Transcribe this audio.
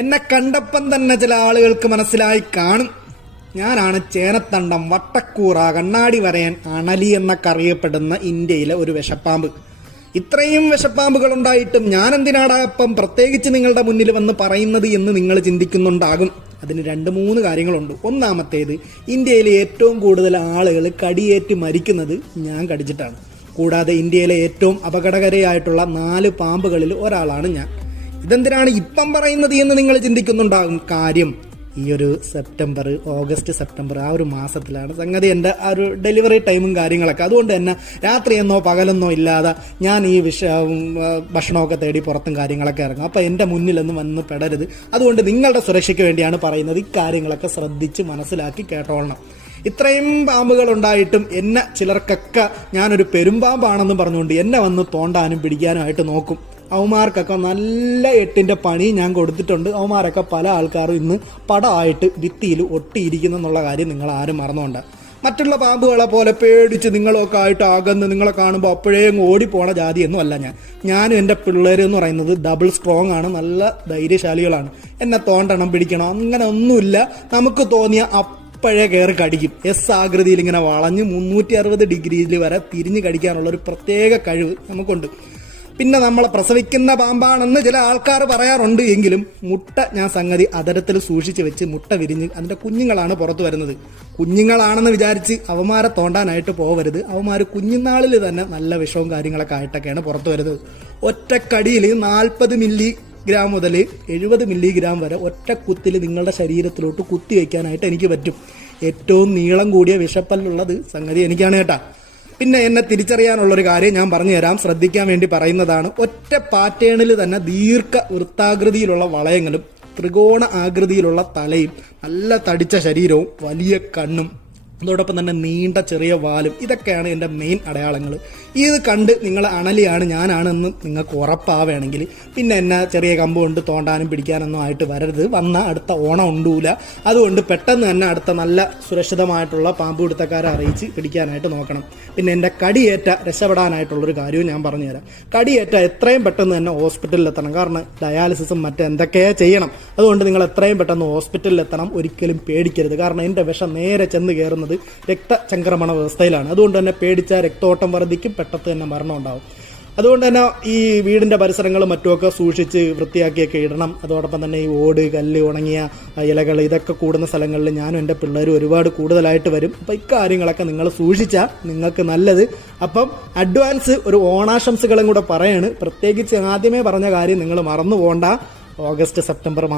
എന്നെ കണ്ടപ്പം തന്നെ ചില ആളുകൾക്ക് മനസ്സിലായി കാണും. ഞാനാണ് ചേനത്തണ്ടം, വട്ടക്കൂറ, കണ്ണാടി വരയൻ, അണലി എന്നൊക്കെ അറിയപ്പെടുന്ന ഇന്ത്യയിലെ ഒരു വിഷപ്പാമ്പ്. ഇത്രയും വിഷപ്പാമ്പുകൾ ഉണ്ടായിട്ടും ഞാൻ എന്തിനാടാ അപ്പം പ്രത്യേകിച്ച് നിങ്ങളുടെ മുന്നിൽ വന്ന് പറയുന്നത് എന്ന് നിങ്ങൾ ചിന്തിക്കുന്നുണ്ടാകും. അതിന് 2-3 കാര്യങ്ങളുണ്ട്. ഒന്നാമത്തേത്, ഇന്ത്യയിലെ ഏറ്റവും കൂടുതൽ ആളുകൾ കടിയേറ്റ് മരിക്കുന്നത് ഞാൻ കടിച്ചിട്ടാണ്. കൂടാതെ ഇന്ത്യയിലെ ഏറ്റവും അപകടകരമായിട്ടുള്ള 4 പാമ്പുകളിൽ ഒരാളാണ് ഞാൻ. ഇതെന്തിനാണ് ഇപ്പം പറയുന്നത് എന്ന് നിങ്ങൾ ചിന്തിക്കുന്നുണ്ടാകും. കാര്യം, ഈ ഒരു ഓഗസ്റ്റ് സെപ്റ്റംബർ ആ ഒരു മാസത്തിലാണ് സംഗതി എൻ്റെ ആ ഒരു ഡെലിവറി ടൈമും കാര്യങ്ങളൊക്കെ. അതുകൊണ്ട് തന്നെ രാത്രിയെന്നോ പകലെന്നോ ഇല്ലാതെ ഞാൻ ഈ ഭക്ഷണമൊക്കെ തേടി പുറത്തും കാര്യങ്ങളൊക്കെ ഇറങ്ങും. അപ്പോൾ എൻ്റെ മുന്നിലൊന്നും വന്ന് പെടരുത്. അതുകൊണ്ട് നിങ്ങളുടെ സുരക്ഷയ്ക്ക് വേണ്ടിയാണ് പറയുന്നത്. ഇക്കാര്യങ്ങളൊക്കെ ശ്രദ്ധിച്ച് മനസ്സിലാക്കി കേട്ടോളണം. ഇത്രയും പാമ്പുകൾ ഉണ്ടായിട്ടും എന്നെ ചിലർക്കൊക്കെ ഞാനൊരു പെരുമ്പാമ്പാണെന്ന് പറഞ്ഞുകൊണ്ട് എന്നെ വന്ന് തോണ്ടാനും പിടിക്കാനുമായിട്ട് നോക്കും. അവന്മാർക്കൊക്കെ നല്ല 8ന്റെ പണി ഞാൻ കൊടുത്തിട്ടുണ്ട്. അവന്മാരൊക്കെ പല ആൾക്കാരും ഇന്ന് പടമായിട്ട് ഭിത്തിയിൽ ഒട്ടിയിരിക്കുന്നു എന്നുള്ള കാര്യം നിങ്ങൾ ആരും മറന്നുകൊണ്ട്. മറ്റുള്ള പാമ്പുകളെ പോലെ പേടിച്ച് നിങ്ങളൊക്കെ ആയിട്ട് അകന്ന് നിങ്ങളെ കാണുമ്പോൾ അപ്പോഴേ ഓടിപ്പോണ ജാതിയൊന്നും അല്ല ഞാൻ. ഞാനും എൻ്റെ പിള്ളേരെന്ന് പറയുന്നത് ഡബിൾ സ്ട്രോങ് ആണ്, നല്ല ധൈര്യശാലികളാണ്. എന്നെ തോണ്ടണം പിടിക്കണം അങ്ങനെ ഒന്നുമില്ല. നമുക്ക് തോന്നിയ അപ്പോഴേ കയറി കടിക്കും. ആകൃതിയിൽ ഇങ്ങനെ വളഞ്ഞ് 360 ഡിഗ്രിയിൽ വരെ തിരിഞ്ഞ് കടിക്കാനുള്ള ഒരു പ്രത്യേക കഴിവ് നമുക്കുണ്ട്. പിന്നെ നമ്മളെ പ്രസവിക്കുന്ന പാമ്പാണെന്ന് ചില ആൾക്കാർ പറയാറുണ്ട്. എങ്കിലും മുട്ട ഞാൻ സംഗതി അതരത്തിൽ സൂക്ഷിച്ച് വെച്ച് മുട്ട വിരിഞ്ഞ് അതിൻ്റെ കുഞ്ഞുങ്ങളാണ് പുറത്തു വരുന്നത്. കുഞ്ഞുങ്ങളാണെന്ന് വിചാരിച്ച് അവന്മാരെ തോണ്ടാനായിട്ട് പോകരുത്. അവന്മാർ കുഞ്ഞുനാളിൽ തന്നെ നല്ല വിഷവും കാര്യങ്ങളൊക്കെ ആയിട്ടൊക്കെയാണ് പുറത്തു വരുന്നത്. ഒറ്റക്കടിയിൽ 40 മില്ലിഗ്രാം മുതൽ 70 മില്ലിഗ്രാം വരെ ഒറ്റ കുത്തിൽ നിങ്ങളുടെ ശരീരത്തിലോട്ട് കുത്തി വയ്ക്കാനായിട്ട് എനിക്ക് പറ്റും. ഏറ്റവും നീളം കൂടിയ വിഷപ്പല്ലുള്ളത് സംഗതി എനിക്കാണ് കേട്ടാ. പിന്നെ എന്നെ തിരിച്ചറിയാനുള്ളൊരു കാര്യം ഞാൻ പറഞ്ഞു തരാം, ശ്രദ്ധിക്കാൻ വേണ്ടി പറയുന്നതാണ്. ഒറ്റ പാറ്റേണിൽ തന്നെ വൃത്താകൃതിയിലുള്ള വളയങ്ങളും ത്രികോണ ആകൃതിയിലുള്ള തലയും നല്ല തടിച്ച ശരീരവും വലിയ കണ്ണും അതോടൊപ്പം തന്നെ നീണ്ട ചെറിയ വാലും, ഇതൊക്കെയാണ് എൻ്റെ മെയിൻ അടയാളങ്ങൾ. ഇത് കണ്ട് നിങ്ങൾ അണലിയാണ് ഞാനാണെന്ന് നിങ്ങൾക്ക് ഉറപ്പാവുകയാണെങ്കിൽ പിന്നെ എന്നെ ചെറിയ കമ്പ് കൊണ്ട് തോണ്ടാനും പിടിക്കാനൊന്നും ആയിട്ട് വരരുത്. വന്ന അടുത്ത ഓണം ഉണ്ടൂല. അതുകൊണ്ട് പെട്ടെന്ന് തന്നെ അടുത്ത നല്ല സുരക്ഷിതമായിട്ടുള്ള പാമ്പ് പിടുത്തക്കാരെ അറിയിച്ച് പിടിക്കാനായിട്ട് നോക്കണം. പിന്നെ എൻ്റെ കടിയേറ്റ രക്ഷപ്പെടാനായിട്ടുള്ളൊരു കാര്യവും ഞാൻ പറഞ്ഞുതരാം. കടിയേറ്റ എത്രയും പെട്ടെന്ന് തന്നെ ഹോസ്പിറ്റലിൽ എത്തണം. കാരണം ഡയാലിസിസും മറ്റെന്തൊക്കെയോ ചെയ്യണം. അതുകൊണ്ട് നിങ്ങൾ എത്രയും പെട്ടെന്ന് ഹോസ്പിറ്റലിൽ എത്തണം. ഒരിക്കലും പേടിക്കരുത്. കാരണം എൻ്റെ വിഷം നേരെ ചെന്ന് കയറുന്നത് രക്തചംക്രമണ വ്യവസ്ഥയിലാണ്. അതുകൊണ്ട് തന്നെ പേടിച്ചാൽ രക്തോട്ടം വർദ്ധിക്കും, പെട്ടെന്ന് തന്നെ മരണം ഉണ്ടാവും. അതുകൊണ്ട് തന്നെ ഈ വീടിൻ്റെ പരിസരങ്ങളും മറ്റുമൊക്കെ സൂക്ഷിച്ച് വൃത്തിയാക്കിയൊക്കെ ഇടണം. അതോടൊപ്പം തന്നെ ഈ ഓട്, കല്ല്, ഉണങ്ങിയ ഇലകൾ ഇതൊക്കെ കൂടുന്ന സ്ഥലങ്ങളിൽ ഞാനും എൻ്റെ പിള്ളേരും ഒരുപാട് കൂടുതലായിട്ട് വരും. അപ്പോൾ ഇക്കാര്യങ്ങളൊക്കെ നിങ്ങൾ സൂക്ഷിച്ചാൽ നിങ്ങൾക്ക് നല്ലത്. അപ്പം അഡ്വാൻസ് ഒരു ഓണാശംസകളും കൂടെ പറയാണ്. പ്രത്യേകിച്ച് ആദ്യമേ പറഞ്ഞ കാര്യം നിങ്ങൾ മറന്നു പോകണ്ട. August September